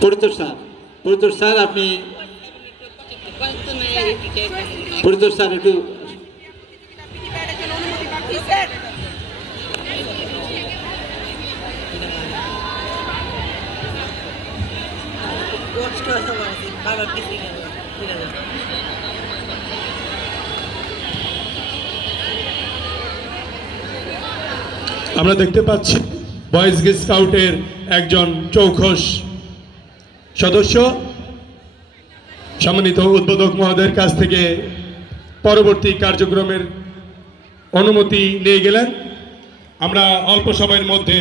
Paritosh sir Paritosh sir আপনি Paritosh sir একটু আমরা দেখতে পাচ্ছি বয়েজ স্কাউটের একজন চৌখস সদস্য, সম্মানিত উদ্বোধক মহোদয়ের কাছ থেকে পরবর্তী কার্যক্রমের অনুমতি নিয়ে গেলেন। আমরা অল্প সময়ের মধ্যে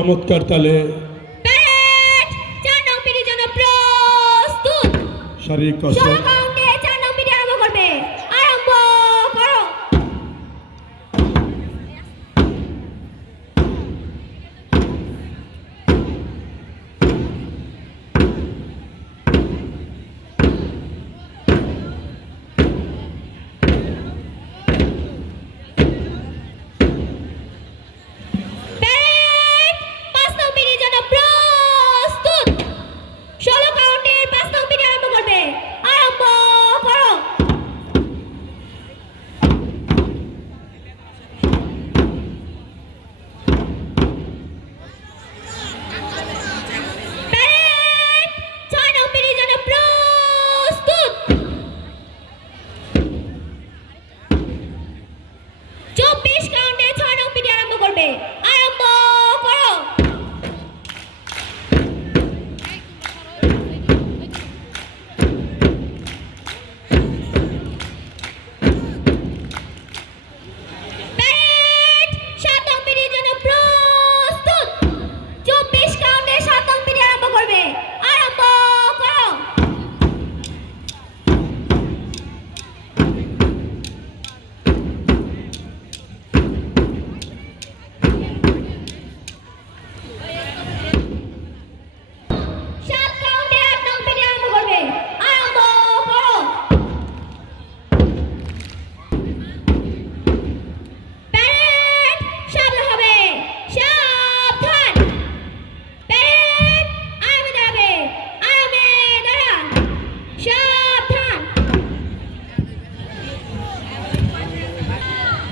চমৎকার তালে। শারীরিক ষোলো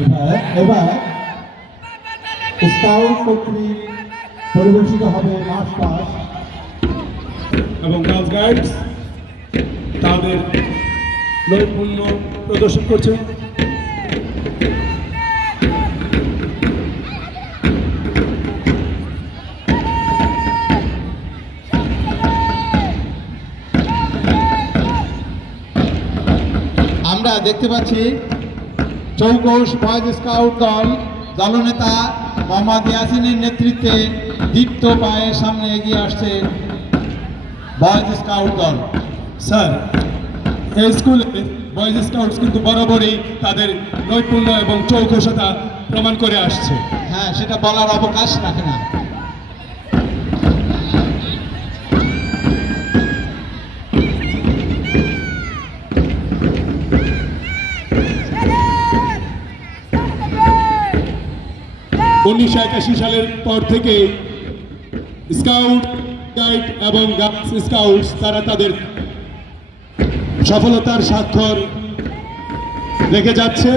এবার এবার স্কাউট কর্তৃক পরিবেশিত হবে মার্চ পাস এবং গার্লস গাইডস তাদের নৈপুণ্য প্রদর্শন করছে। আমরা দেখতে পাচ্ছি চৌকোশ বয়েজ স্কাউট দল, দলনেতা মোহাম্মদ ইয়াসিনের নেতৃত্বে দীপ্ত পায়ের সামনে এগিয়ে আসছে বয়েজ স্কাউট দল। স্যার, এই স্কুলে বয়েজ স্কাউটস কিন্তু বরাবরই তাদের নৈপুণ্য এবং চৌকসতা প্রমাণ করে আসছে। হ্যাঁ সেটা বলার অবকাশ রাখে না। উনিশশো একাশি সালের পর থেকে স্কাউট, গাইড এবং গার্লস স্কাউটস তারা তাদের সফলতার স্বাক্ষর রেখে যাচ্ছে।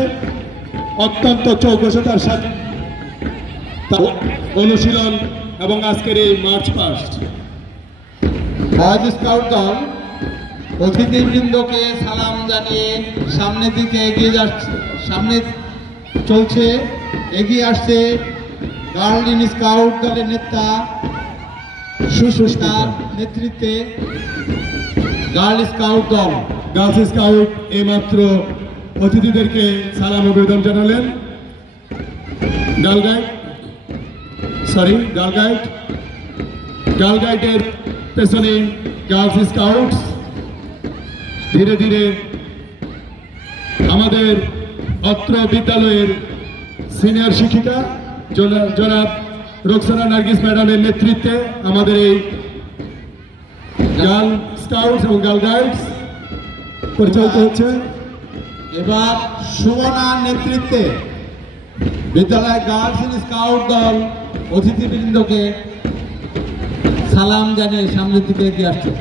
অত্যন্ত চৌকসতার সাথে অনুশীলন এবং আজকের এই মার্চ পাস্ট। বয়েজ স্কাউট দল অতিথিবৃন্দকে সালাম জানিয়ে সামনের দিকে এগিয়ে যাচ্ছে, সামনে চলছে, এগিয়ে আসছে গার্ল ইন স্কাউট দলের নেতা, সুস্মিতার নেতৃত্বে গার্ল স্কাউট দল। গার্লস স্কাউট এইমাত্র অতিথিদেরকে সালাম আবেদন জানালেন। Girl guide sorry girl guide girl গাইডের পেছনে গার্লস স্কাউটস। ধীরে ধীরে আমাদের অত্র বিদ্যালয়ের সিনিয়র শিক্ষিকা জনাব রোকসানা নার্গিস ম্যাডামের নেতৃত্বে আমাদের এই গার্ল স্কাউটস এবং গার্ল গাইডস পরিচালিত হচ্ছে। এবার সুমনার নেতৃত্বে বিদ্যালয় গার্লস ইন স্কাউট দল অতিথিবৃন্দকে সালাম জানিয়ে সামনের দিকে এগিয়ে আসছে।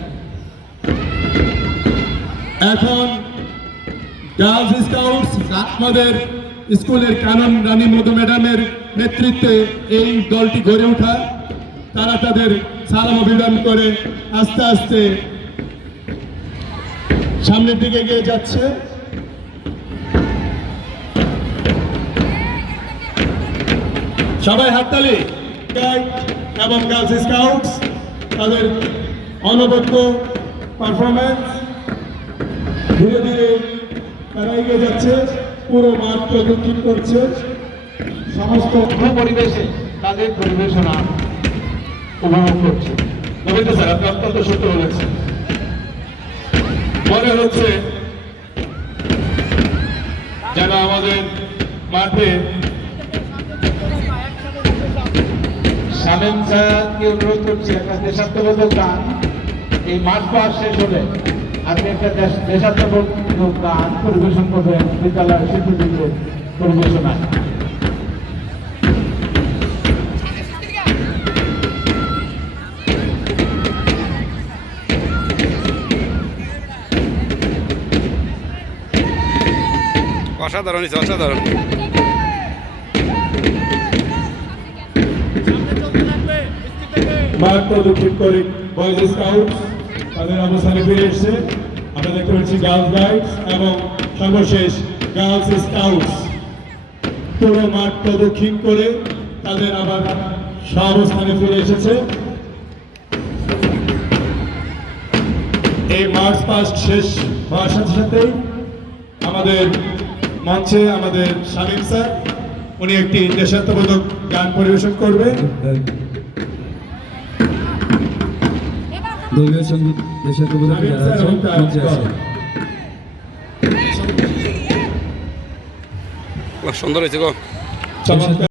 এখন গার্লস স্কাউটস আমাদের স্কুলের কানন রানী মধু ম্যাডামের নেতৃত্বে এই দলটি গড়ে ওঠা, তারা তাদের সালাম অভিযান করে আস্তে আস্তে সামনের দিকে এগিয়ে যাচ্ছে। সবাই হাততালি। এবং গার্লস স্কাউটস তাদের অনবদ্য পারফরমেন্স ধীরে ধীরে তারা এগিয়ে যাচ্ছে, পুরো মাঠ প্রদক্ষিণ করছে। সমস্ত পরিবেশে তাদের পরিবেশনা উপভোগ করছে। নমিতা স্যার, আপনি অত্যন্ত সত্য বলেছেন। মনে হচ্ছে যেন আমাদের মাঠে শালেম স্যারকে অনুরোধ করছি, একটা দেশাত্মবোধক গান। এই মাঠ পাস শেষ হলে আপনি একটা দেশ- দেশাত্মবোধক গান পরিবেশন করবেন বিদ্যালয়ের শিক্ষকদের পরিবেশনায়। অসাধারণ হয়েছে, অসাধারণ। মাঠ প্রদক্ষিণ করে বয়েজ স্কাউট তাদের অবস্থানে ফিরে এসছে আমরা দেখতে পাচ্ছি গার্লস গাইডস এবং সর্বশেষ গার্লস স্কাউটস পুরো মাঠ প্রদক্ষিণ করে তাদের আবার স্বাবস্থানে ফিরে এসেছে। এই মার্চ পাস্ট শেষ হওয়ার সাথে সাথেই আমাদের মঞ্চে আমাদের শামীম স্যার উনি একটি দেশাত্মবোধক গান পরিবেশন করবে দলীয় সংগীত মঞ্চে আছে সুন্দর হয়েছে গো।